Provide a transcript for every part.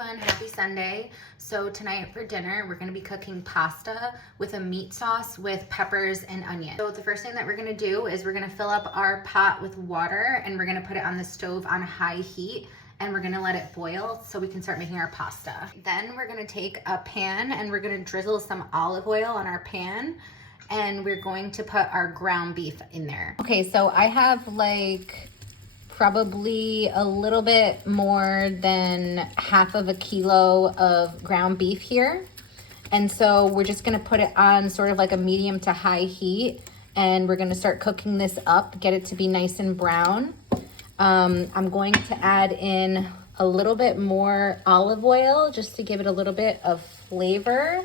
everyone, happy Sunday. So tonight for dinner, we're gonna be cooking pasta with a meat sauce with peppers and onion. So the first thing that we're gonna do is we're gonna fill up our pot with water and we're gonna put it on the stove on high heat and we're gonna let it boil so we can start making our pasta. Then we're gonna take a pan and we're gonna drizzle some olive oil on our pan and we're going to put our ground beef in there. Okay, so I have probably a little bit more than half of a kilo of ground beef here. And so we're just gonna put it on sort of like a medium to high heat and we're gonna start cooking this up, get it to be nice and brown. I'm going to add in a little bit more olive oil just to give it a little bit of flavor.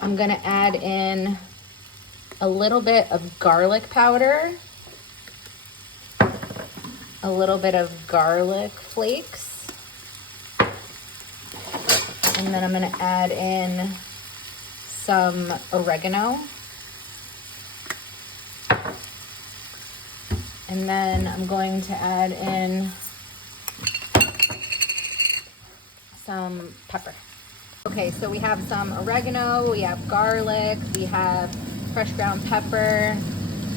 I'm gonna add in a little bit of garlic powder, a little bit of garlic flakes, and then I'm gonna add in some oregano, and then I'm going to add in some pepper. Okay, so we have some oregano, we have garlic, we have fresh ground pepper,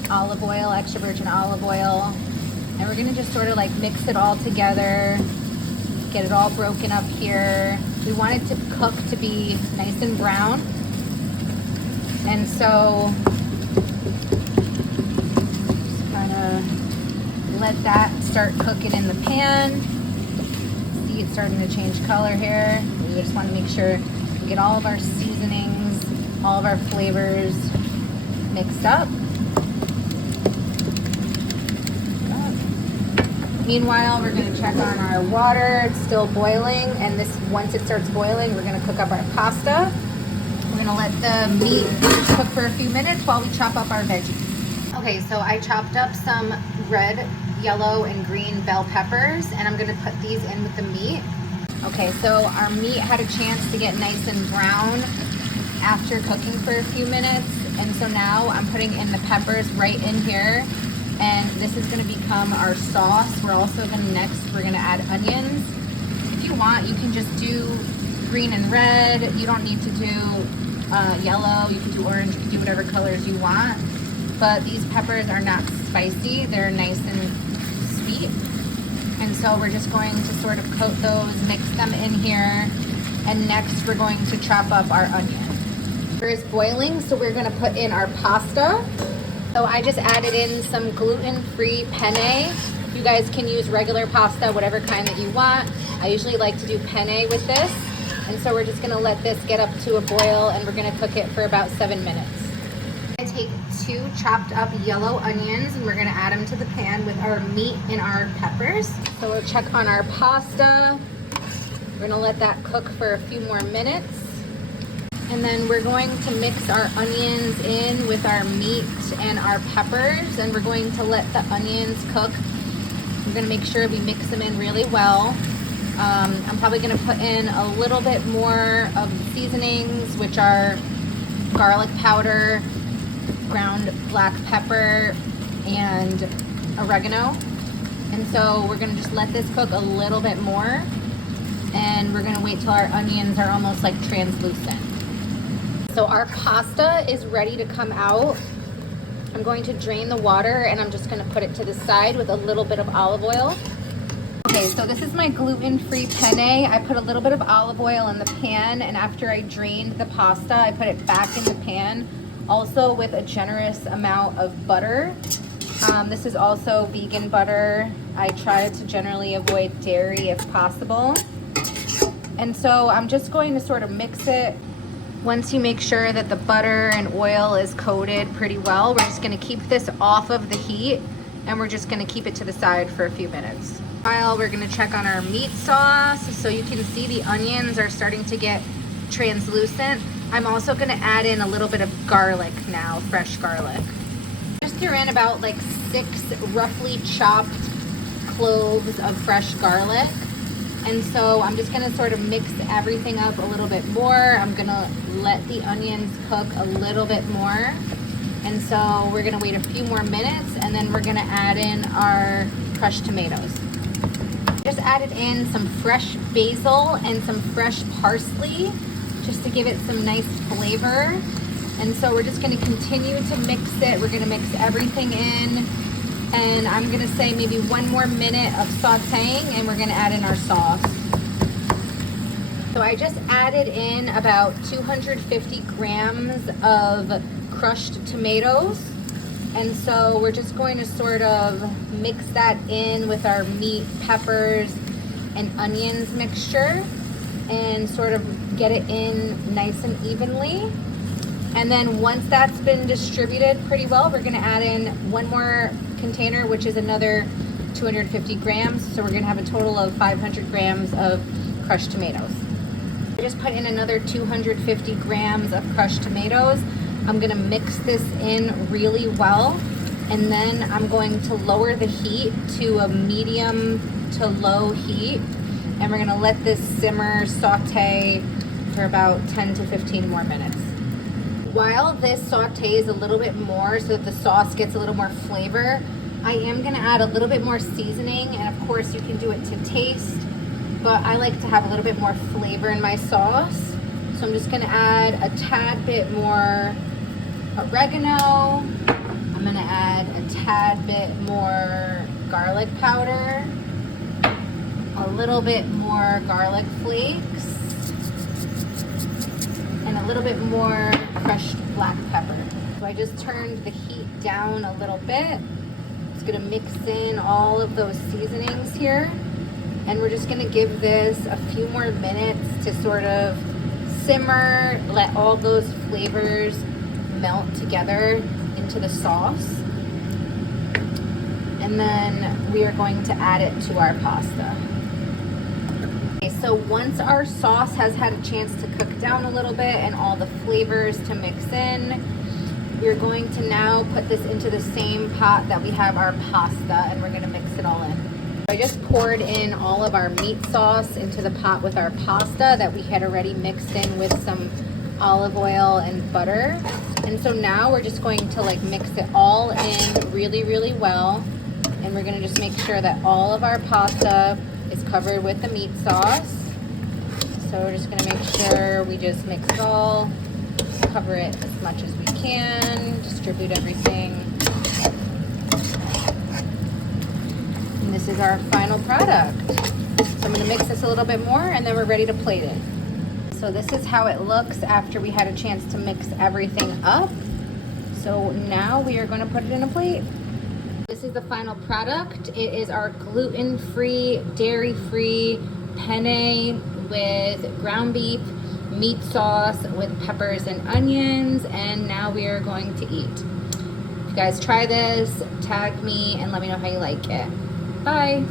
olive oil, extra virgin olive oil. And we're gonna just sort of like mix it all together, get it all broken up here. We want it to cook to be nice and brown. And so just kind of let that start cooking in the pan. See it's starting to change color here. We just want to make sure we get all of our seasonings, all of our flavors mixed up. Meanwhile, we're gonna check on our water. It's still boiling, and once it starts boiling, we're gonna cook up our pasta. We're gonna let the meat cook for a few minutes while we chop up our veggies. Okay, so I chopped up some red, yellow, and green bell peppers, and I'm gonna put these in with the meat. Okay, so our meat had a chance to get nice and brown after cooking for a few minutes, and so now I'm putting in the peppers right in here. And this is gonna become our sauce. We're also we're gonna add onions. If you want, you can just do green and red. You don't need to do yellow. You can do orange, you can do whatever colors you want. But these peppers are not spicy. They're nice and sweet. And so we're just going to sort of coat those, mix them in here. And next we're going to chop up our onion. Water is boiling, so we're gonna put in our pasta. So I just added in some gluten-free penne. You guys can use regular pasta, whatever kind that you want. I usually like to do penne with this. And so we're just gonna let this get up to a boil and we're gonna cook it for about 7 minutes. I'm gonna take 2 chopped up yellow onions and we're gonna add them to the pan with our meat and our peppers. So we'll check on our pasta. We're gonna let that cook for a few more minutes. And then we're going to mix our onions in with our meat and our peppers, and we're going to let the onions cook. We're gonna make sure we mix them in really well. I'm probably gonna put in a little bit more of the seasonings, which are garlic powder, ground black pepper, and oregano. And so we're gonna just let this cook a little bit more, and we're gonna wait till our onions are almost like translucent. So our pasta is ready to come out. I'm going to drain the water and I'm just gonna put it to the side with a little bit of olive oil. Okay, so this is my gluten-free penne. I put a little bit of olive oil in the pan, and after I drained the pasta, I put it back in the pan, also with a generous amount of butter. This is also vegan butter. I try to generally avoid dairy if possible. And so I'm just going to sort of mix it. Once you make sure that the butter and oil is coated pretty well, we're just gonna keep this off of the heat and we're just gonna keep it to the side for a few minutes. While we're gonna check on our meat sauce. So you can see the onions are starting to get translucent. I'm also gonna add in a little bit of garlic now, fresh garlic. Just threw in about 6 roughly chopped cloves of fresh garlic. And so I'm just gonna sort of mix everything up a little bit more. I'm gonna let the onions cook a little bit more. And so we're gonna wait a few more minutes and then we're gonna add in our crushed tomatoes. Just added in some fresh basil and some fresh parsley just to give it some nice flavor. And so we're just going to continue to mix it. We're going to mix everything in. And I'm going to say maybe 1 more minute of sauteing, and we're going to add in our sauce. So I just added in about 250 grams of crushed tomatoes. And so we're just going to sort of mix that in with our meat, peppers, and onions mixture and sort of get it in nice and evenly. And then once that's been distributed pretty well, we're gonna add in 1 more container, which is another 250 grams. So we're gonna have a total of 500 grams of crushed tomatoes. I just put in another 250 grams of crushed tomatoes. I'm gonna mix this in really well, and then I'm going to lower the heat to a medium to low heat, and we're gonna let this simmer, saute for about 10 to 15 more minutes. While this sautés a little bit more so that the sauce gets a little more flavor, I am gonna add a little bit more seasoning, and of course you can do it to taste, but I like to have a little bit more flavor in my sauce. So I'm just gonna add a tad bit more oregano. I'm gonna add a tad bit more garlic powder, a little bit more garlic flakes, and a little bit more crushed black pepper. So I just turned the heat down a little bit. Just gonna mix in all of those seasonings here, and we're just gonna give this a few more minutes to sort of simmer, let all those flavors melt together into the sauce. And then we are going to add it to our pasta. Okay, so once our sauce has had a chance to cook down a little bit and all the flavors to mix in, we're going to now put this into the same pot that we have our pasta, and we're gonna mix it all in. I just poured in all of our meat sauce into the pot with our pasta that we had already mixed in with some olive oil and butter. And so now we're just going to like mix it all in really, really well. And we're gonna just make sure that all of our pasta is covered with the meat sauce. So we're just gonna make sure we just mix it all, cover it as much as we can, distribute everything. And this is our final product. So I'm gonna mix this a little bit more, and then we're ready to plate it. So this is how it looks after we had a chance to mix everything up. So now we are going to put it in a plate. This is the final product. It is our gluten-free, dairy-free penne with ground beef, meat sauce with peppers and onions, and now we are going to eat. If you guys try this, tag me and let me know how you like it. Bye.